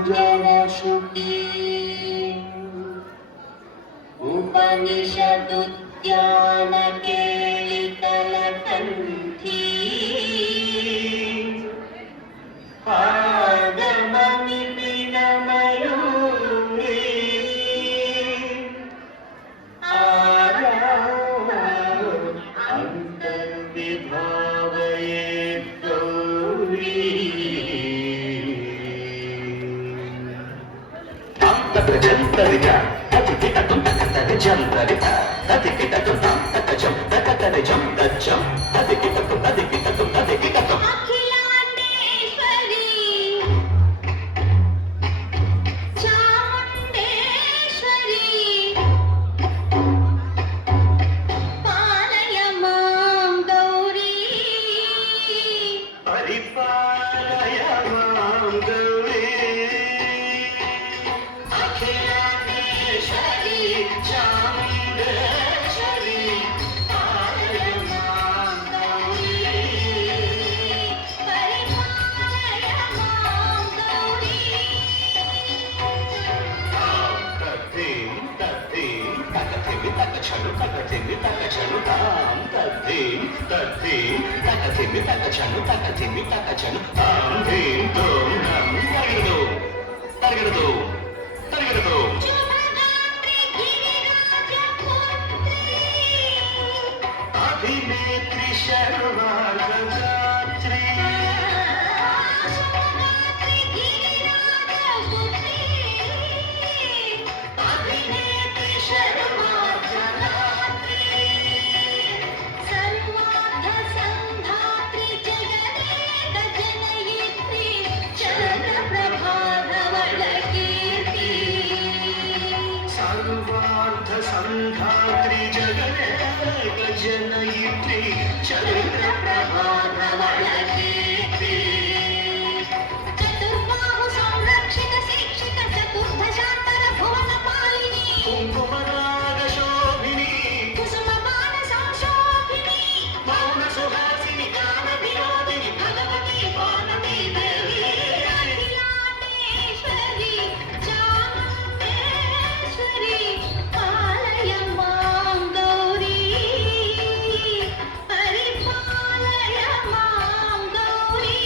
ओङ्कारपञ्जनश्रुति उपनिषदुद्यानकेलितलकण्ठी पादमणिपिनमयूरी अन्तर्विभावयेत् गौरी జంతరిగా అతికిటం తకతరి జంతరిగా అతికిటం తకజం తకతరి జం దచ్చం అతికిటం అతికిటం అఖిలాండేశ్వరి చాముండేశ్వరి పాలయ మాం గౌరీ పరిపాలయ మాం గౌరీ అఖిలాండేశ్వరి చాముండేశ్వరి పాలయ మాం గౌరీ పరిపాలయ మాం గౌరీ తకతిమి తకచను తకతిమి తకచను తాం తకతిమి తకచను తకతిమి తకచను తాం ధీం తోం నం తరిగడదు శుభగాత్రి గిరిరాజపుత్రి అభినేత్రి శర్వార్గగాత్రి శుభగాత్రి గిరిరాజపుత్రి అభినేత్రి శర్వార్గగాత్రి సర్వార్థ సంధాత్రి జగదేక జనయిత్రి చంద్రప్రభాధవళ కీర్తి సర్వార్థ సంఘాత్రి జగదేక జనయిత్రి చంద్రప్రభాధవళ కీర్తి చతుర్బాహు సంరక్షిత శిక్షిత చతుర్భశాంతర భువన పాలిని కుంకుమరాగ శోభిని కుసుమ బాణ సంశోభిని మౌన సుహాసిని గాన వినోదిని భగవతి వానతి దేవి అఖిలాండేశ్వరి చాముండేశ్వరి పాలయ మాం గౌరీ పరిపాలయ మాం గౌరీ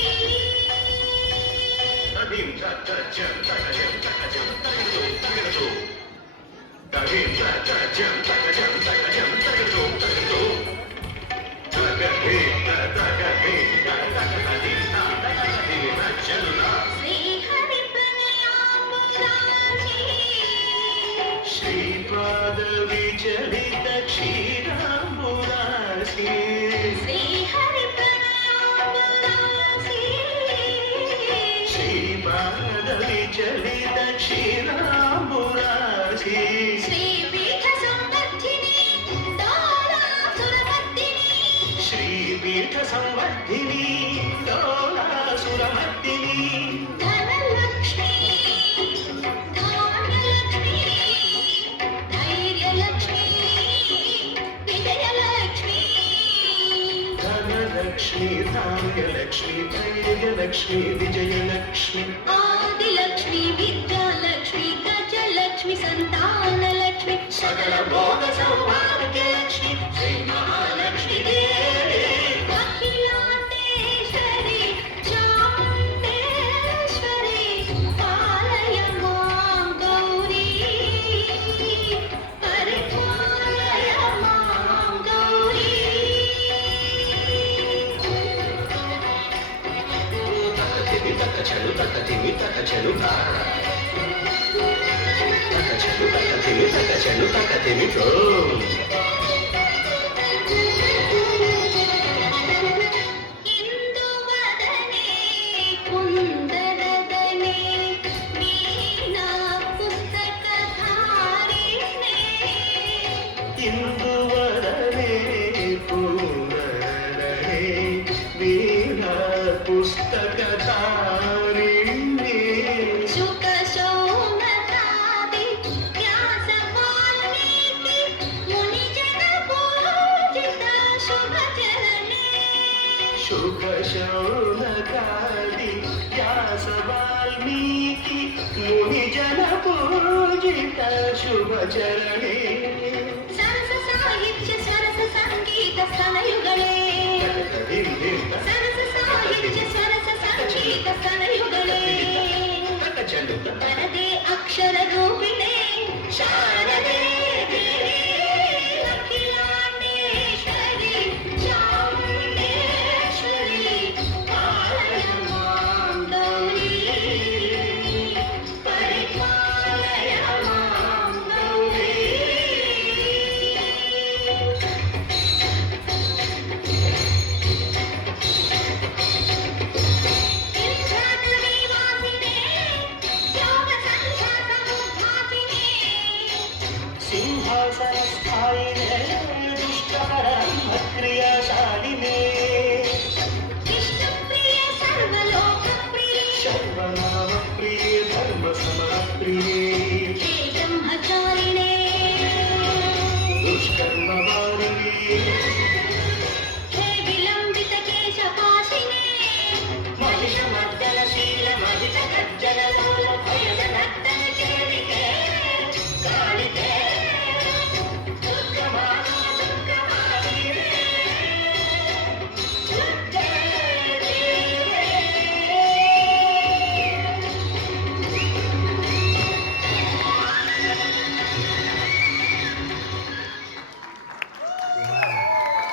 తదిం తకజం తకజం తకజం తకజం తదిం తకజం తకజం తకజం తకజం శ్రీహరి ప్రణయామరాజీ శ్రీపాద విచలిత క్షీరాంబురాశి శ్రీహరి ప్రణయామరాజీ శ్రీపాద విచలిత క్షీరాంబురాశి శ్రీపీఠ సంవర్ధిని డోలాసురమర్దిని శ్రీపీఠ సంవర్ధిని డోలాసురమర్దిని ధనలక్ష్మి ధాన్యలక్ష్మి ధైర్యలక్ష్మి విజయలక్ష్మి ధనలక్ష్మి ధాన్యలక్ష్మి ధైర్యలక్ష్మి విజయలక్ష్మి ఆదిలక్ష్మి విద్యాలక్ష్మి గజలక్ష్మి సంతానలక్ష్మి సకల భోగ సౌభాగ్యలక్ష్మి శ్రీ మహాలక్ష్మి దేవి అఖిలాండేశ్వరి చాముండేశ్వరి పాలయ మాం గౌరీ పరిపాలయ మాం గౌరీ తకచను తకచను తకతిమి తో ఇందువదనే కుందరదనే వీణా పుస్తకధారిణే ఇందువరనే పూరనే వీణా పుస్తకధారిణి శుక శౌనకాది వ్యాస వాల్మీకి ముని జన పూజిత శుభ చరణే శుభ శౌనకాది వాల్మీకి ముని జన పూజిత శుభచరణే సరస సాహిత్య సరస సంగీత స్తనయుగళే సరస సాహిత్య సరస సంగీత స్తనయుగళే వరదే అక్షర రూపిణే